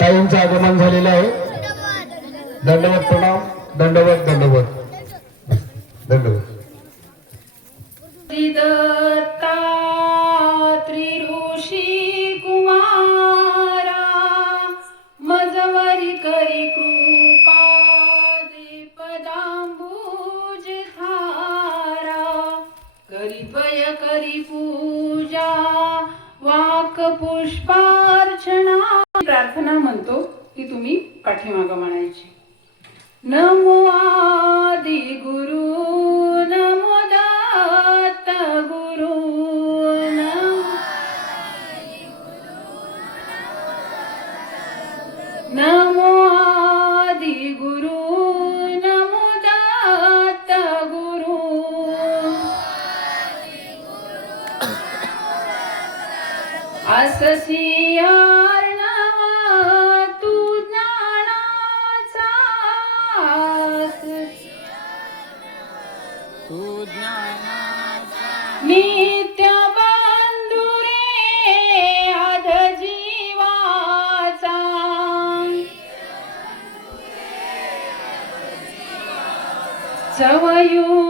ताईंचं आगमन झालेलं आहे. दंडवत प्रणाम. दंडवत दंडवत दंडवत पूजा वाक पुष्पार्चना प्रार्थना पाठीमागं म्हणायची नमो आदि गुरु नमो दत्त गुरु नमो नमो आदि गुरु नमो दत्त गुरु अससियार you.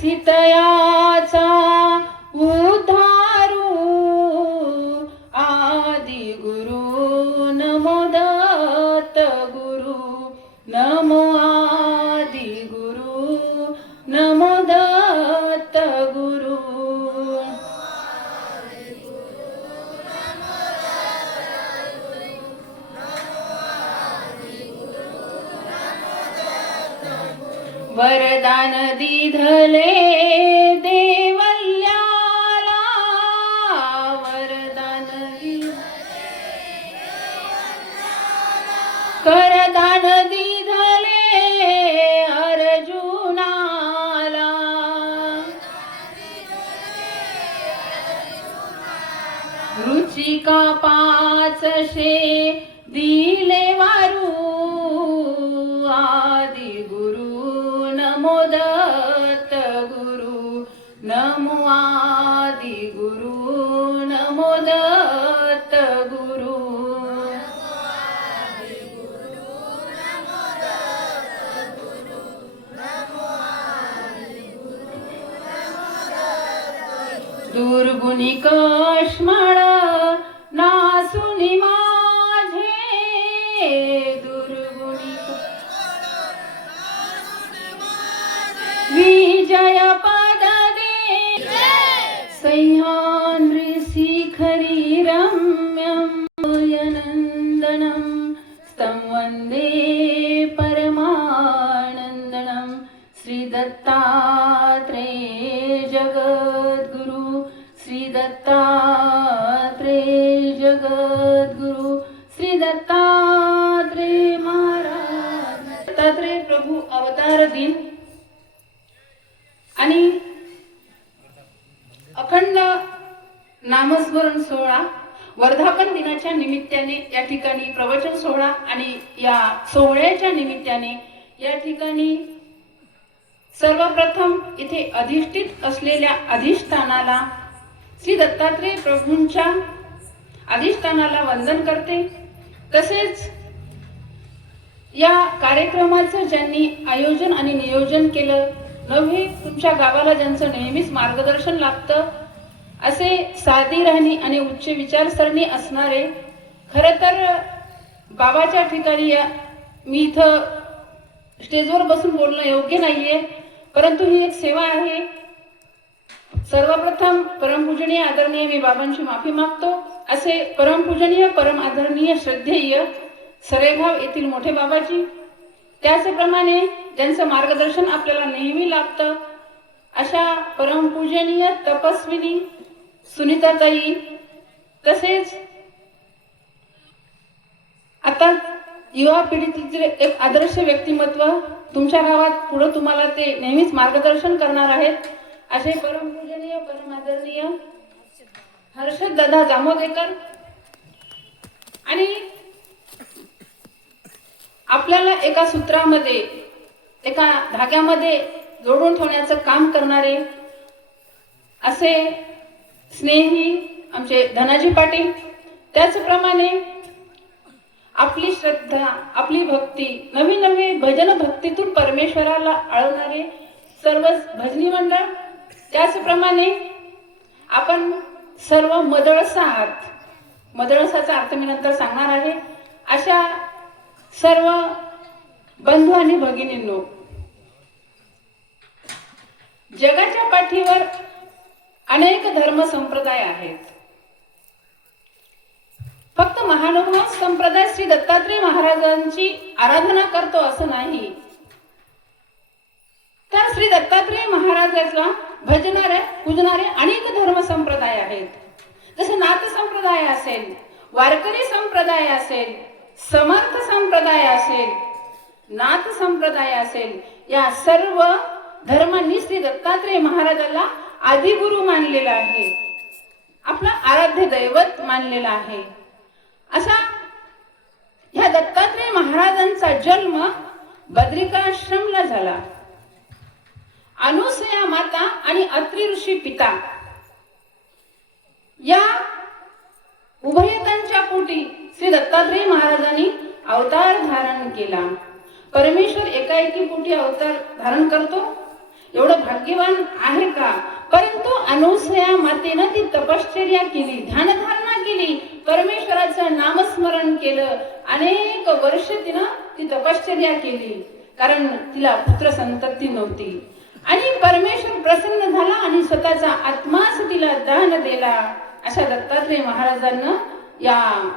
सितया वरदान दिधले देवल्याला वरदान दिधले. करदान दिधले अर्जुनाला. रुचिका पाच शे दुर्गुणी कष्मळ दिन आणि अखंड नामस्मरण सोहळा वर्धापन दिनाच्या निमित्ताने या ठिकाणी प्रवचन सोहळा आणि या सोहळ्याच्या निमित्ताने या ठिकाणी सर्वप्रथम इथे अधिष्ठित असलेल्या अधिष्ठानाला श्री दत्तात्रेय प्रभूंच्या अधिष्ठानाला वंदन करते. तसेच या कार्यक्रमाचं ज्यांनी आयोजन आणि नियोजन केलं नव्हे तुमच्या गावाला ज्यांचं नेहमीच मार्गदर्शन लागतं असे साधी राहणी आणि उच्च विचारसरणी असणारे खरं तर बाबाच्या ठिकाणी या मी इथं स्टेजवर बसून बोलणं योग्य नाही आहे परंतु ही एक सेवा आहे. सर्वप्रथम परमपूजनीय आदरणीय मी बाबांची माफी मागतो असे परमपूजनीय परम आदरणीय श्रद्धेय सरेगाव येथील मोठे बाबाजी. त्याचप्रमाणे ज्यांचं मार्गदर्शन आपल्याला नेहमी लाभतं अशा परमपूजनीय तपस्विनी सुनीताताई तसेच आता युवा पिढीतील एक आदर्श व्यक्तिमत्व तुमच्या गावात पुढे तुम्हाला ते नेहमीच मार्गदर्शन करणार आहेत असे परमपूजनीय परमादरणीय हर्षद दादा जामोदेकर आणि आपल्याला एका सूत्रामध्ये एका धाग्यामध्ये जोडून ठेवण्याचं काम करणारे असे स्नेही आमचे धनाजी पाटील त्याचप्रमाणे आपली श्रद्धा आपली भक्ती नवीन नवी भजन भक्तीतून परमेश्वराला आळवणारे सर्वच भजनी मंडळ त्याचप्रमाणे आपण सर्व मदळसा आहात मदळसाचा अर्थ मी नंतर सांगणार आहे अशा सर्व बंधू आणि भगिनींनो जगाच्या पाठीवर अनेक धर्म संप्रदाय आहेत. फक्त महानुभाव संप्रदाय श्री दत्तात्रय महाराजांची आराधना करतो असं नाही. तर श्री दत्तात्रय महाराजाला भजणारे पूजणारे अनेक धर्म संप्रदाय आहेत. जसे नाथ संप्रदाय असेल वारकरी संप्रदाय असेल समर्थ संप्रदाय असेल नाथ संप्रदाय असेल या सर्व धर्मांनी श्री दत्तात्रय महाराजाला आदिगुरु मानलेला आहे. आपला आराध्य दैवत मानलेला आहे. असा ह्या दत्तात्रय महाराजांचा जन्म बद्रिकाश्रमला झाला. अनुसया माता आणि अत्रि ऋषी पिता. या उभयतांच्या पोटी श्री दत्तात्रय महाराजांनी अवतार धारण केला. परमेश्वर एकाएकी पोटी अवतार धारण करतो? एवढं भाग्यवान आहे का? परंतु अनुसया मातेनं ती तपश्चर्या केली ध्यानधारणा केली परमेश्वराचं नामस्मरण केलं. अनेक वर्ष तिनं ती तपश्चर्या केली कारण तिला पुत्र संतती नव्हती. आणि परमेश्वर प्रसन्न झाला आणि स्वतःचा आत्माच तिला दान दिला. अशा दत्तात्रय महाराजांना या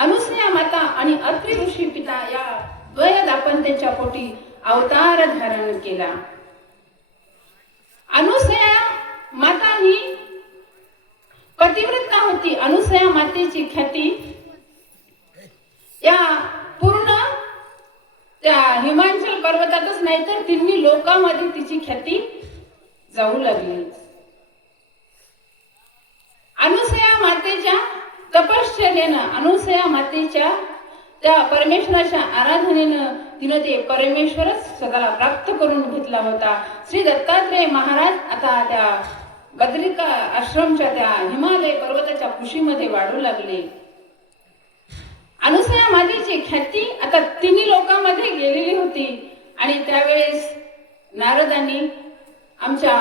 अनुसया माता आणि अत्रि ऋषी पिता या द्वय त्यांच्या पोटी अवतार धारण केला. अनुसया माता ही पतिव्रता होती. अनुसया मातेची ख्याती या पूर्ण त्या हिमाचल पर्वतातच नाही तर तिन्ही लोकांमध्ये तिची ख्याती जाऊ लागली. अनुसया मातेच्या तपश्चर्यानं अनु मातेच्या त्या परमेश्वराच्या आराधनेनं तिनं ते परमेश्वरच स्वतःला प्राप्त करून घेतला होता. श्री दत्तात्रय महाराज आता त्या बद्रिका आश्रमच्या त्या हिमालय पर्वताच्या कुशीमध्ये वाढू लागले. अनुसया मातेची ख्याती आता तिन्ही लोकांमध्ये गेलेली होती. आणि त्यावेळेस नारदांनी आमच्या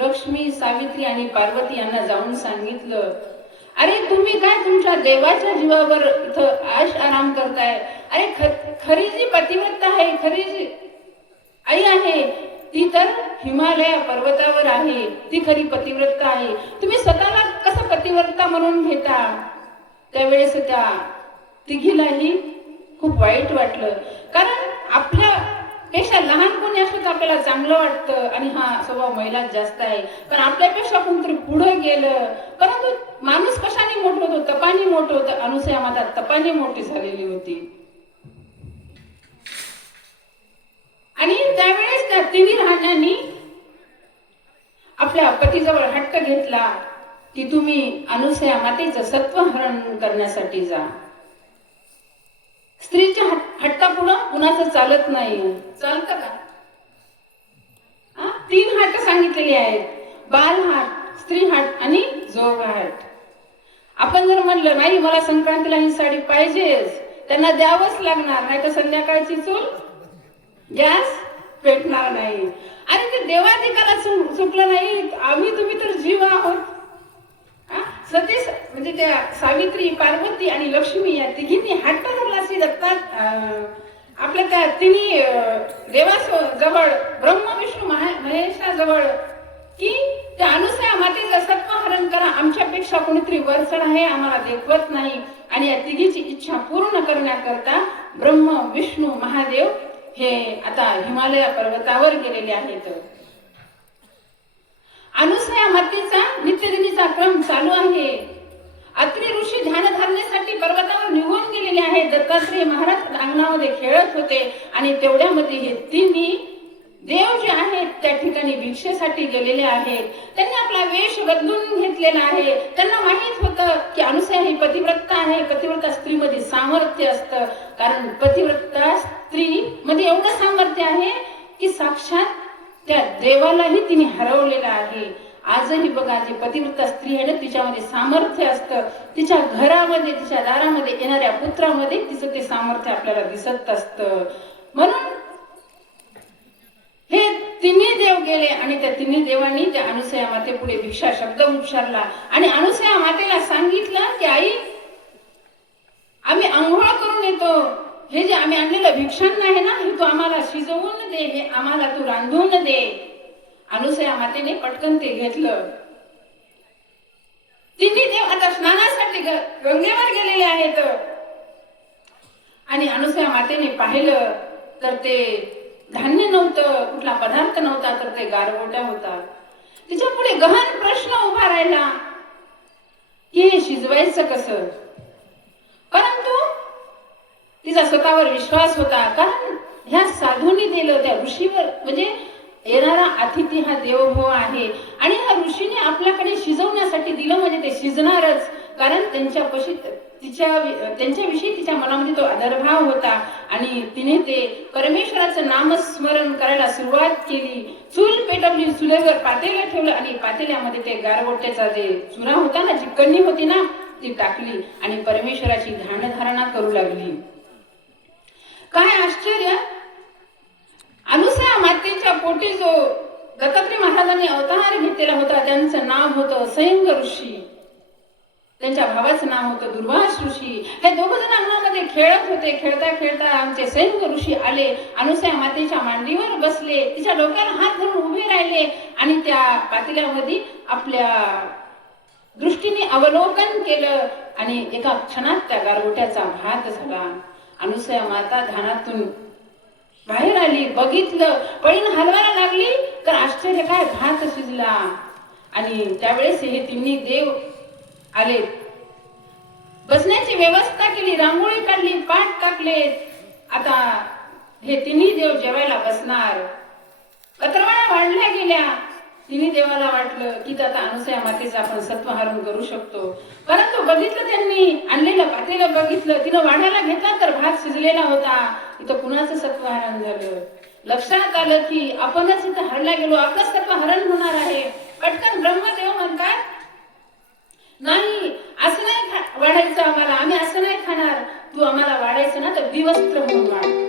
लक्ष्मी सावित्री आणि पार्वती यांना जाऊन सांगितलं अरे तुम्ही काय तुमच्या देवाच्या जीवावर इथं आश आराम करताय? अरे ख- खरी जी पतिव्रता आहे खरी जी आई आहे ती तर हिमालय पर्वतावर आहे ती खरी पतिव्रता आहे. तुम्ही स्वतःला कसं पतिव्रता म्हणून घेता? त्यावेळेस त्या तिघीलाही खूप वाईट वाटलं. कारण आपल्या पेक्षा लहानपणी असलं तर आपल्याला चांगलं वाटतं आणि हा स्वभाव महिलाच जास्त आहे. पण आपल्यापेक्षा कोणतरी पुढे गेलं परंतु माणूस कशाने मोठं होतो? तपाने मोठं होतं. अनुसया माता तपाने मोठी झालेली होती. आणि त्यावेळेस त्या तिन्ही राजांनी आपल्या पतीजवळ हट्ट घेतला की तुम्ही अनुसया मातेचं सत्वहरण करण्यासाठी जा. स्त्रीच्या हट्टा पुन्हा कुणाचं चालत नाही. चालतं का? हा? तीन हाट सांगितलेली आहेत. बाल हाट स्त्री हाट आणि जोग हाट. आपण जर म्हणलं नाही मला संक्रांतीला ही साडी पाहिजेच. त्यांना द्यावंच लागणार नाही तर संध्याकाळची चूल गॅस पेटणार नाही. आणि ते देवाधिकाला सुटलं नाही. आम्ही तुम्ही तर जीव आहोत. हा? म्हणजे त्या सावित्री पार्वती आणि लक्ष्मी या तिघींनी हट्ट धरला श्री दत्तात अं, आपल्या त्या तिन्ही देवास जवळ ब्रह्म विष्णू महा- महेशाजवळ की त्या अनुसया मातेचं सत्वहरण करा आमच्यापेक्षा कोणीतरी वरचण आहे आम्हाला देखवत नाही आणि या तिघीची इच्छा पूर्ण करण्याकरता ब्रह्म विष्णू महादेव हे आता हिमालया पर्वतावर गेलेले आहेत अनुसया मातेचा नित्यदिनीचा क्रम चालू आहे. अत्री ऋषी ध्यान धारणेसाठी पर्वतावर निघून गेलेले आहे दत्तात्रय महाराज अंगणामध्ये खेळत होते आणि तेवढ्यामध्ये हे तिन्ही देव जे आहेत त्या ठिकाणी भिक्षेसाठी गेलेले आहेत. त्यांनी आपला वेश बदलून घेतलेला आहे. त्यांना माहीत होतं की अनुसया ही पतिव्रता आहे. पतिव्रता स्त्रीमध्ये सामर्थ्य असतं. कारण पतिव्रता स्त्री मध्ये एवढं सामर्थ्य आहे की साक्षात त्या देवालाही तिने हरवलेला आहे. आजही बघा जी पतिव्रता स्त्री आहे ना तिच्यामध्ये सामर्थ्य असतं. तिच्या घरामध्ये तिच्या दारामध्ये येणाऱ्या पुत्रामध्ये तिचं ते सामर्थ्य आपल्याला दिसत असतं. म्हणून हे तिन्ही देव गेले आणि त्या तिन्ही देवांनी त्या अनुसया माते पुढे भिक्षा शब्द उच्चारला. आणि अनुसया मातेला सांगितलं की आई आम्ही आंघोळ करून येतो. हे जे आम्ही आणलेलं भिक्षण आहे ना हे तू आम्हाला शिजवून दे हे आम्हाला तू रांधून दे. अनुसया मातेने पटकन ते घेतलं. तिन्ही देव आता स्नानासाठी गंगेवर गेलेले आहेत. आणि अनुसया मातेने पाहिलं तर ते धान्य नव्हतं कुठला पदार्थ नव्हता तर ते गारगोट्या होता तिच्या पुढे गहन प्रश्न उभा राहिला. हे शिजवायचं कसं? तिचा स्वतःवर विश्वास होता कारण ह्या साधूंनी दिलं त्या ऋषीवर. म्हणजे येणारा अतिथी हा देवभव आहे. आणि ह्या ऋषीने आपल्याकडे शिजवण्यासाठी दिलं म्हणजे ते शिजणारच. कारण त्यांच्यापाशी तिच्या त्यांच्याविषयी तिच्या मनामध्ये तो आदरभाव होता. आणि तिने ते परमेश्वराचं नामस्मरण करायला सुरुवात केली. चूल पेटवली चुलेवर पातेलं ठेवलं आणि पातेल्यामध्ये ते गारगोट्याचा जे चुरा होता ना जी कन्नी होती ना ती टाकली आणि परमेश्वराची ध्यानधारणा करू लागली. काय आश्चर्य? अनुसया मातेच्या पोटी जो दत्तात्रय महाराजांनी अवतार घेतलेला होता त्यांचं नाव होतं सयंग ऋषी. त्यांच्या भावाचं नाव होतं दुर्वास ऋषी. हे दोघ जण अंगणामध्ये खेळत होते. खेळता खेळता आमचे सैनिक ऋषी आले. अनुसया मातेच्या मांडीवर बसले. तिच्या डोक्याला हात धरून उभे राहिले आणि त्या पातेल्यामध्ये आपल्या दृष्टीने अवलोकन केलं आणि एका क्षणात त्या गारगोट्याचा भात झाला. अनुसया माता ध्यानातून बाहेर आली बघितलं. पळीन हलवायला लागली तर आश्चर्य काय? भात शिजला. आणि त्यावेळेस हे तिन्ही देव आले. बसण्याची व्यवस्था केली रांगोळी काढली पाठ टाकले. आता हे तिन्ही देव जेवायला बसणार. कत्रवाळ्या वाढल्या गेल्या. तिन्ही देवाला वाटलं की आता अनुसया मातेचं आपण सत्व हरण करू शकतो. परंतु बघितलं त्यांनी. आणलेलं पातेलं बघितलं. तिनं वाढायला घेतला तर भात शिजलेला होता. इथं कुणाचं सत्व हरण झालं? लक्षात आलं की आपणच इथं हरला गेलो. आपलं सत्वहरण होणार आहे. पटकन ब्रह्मदेव म्हणतात नाही असं नाही वाढायचं आम्हाला. आम्ही असं नाही खाणार. तू आम्हाला वाढायचं ना तर दिवस्त्र म्हणून वाढ.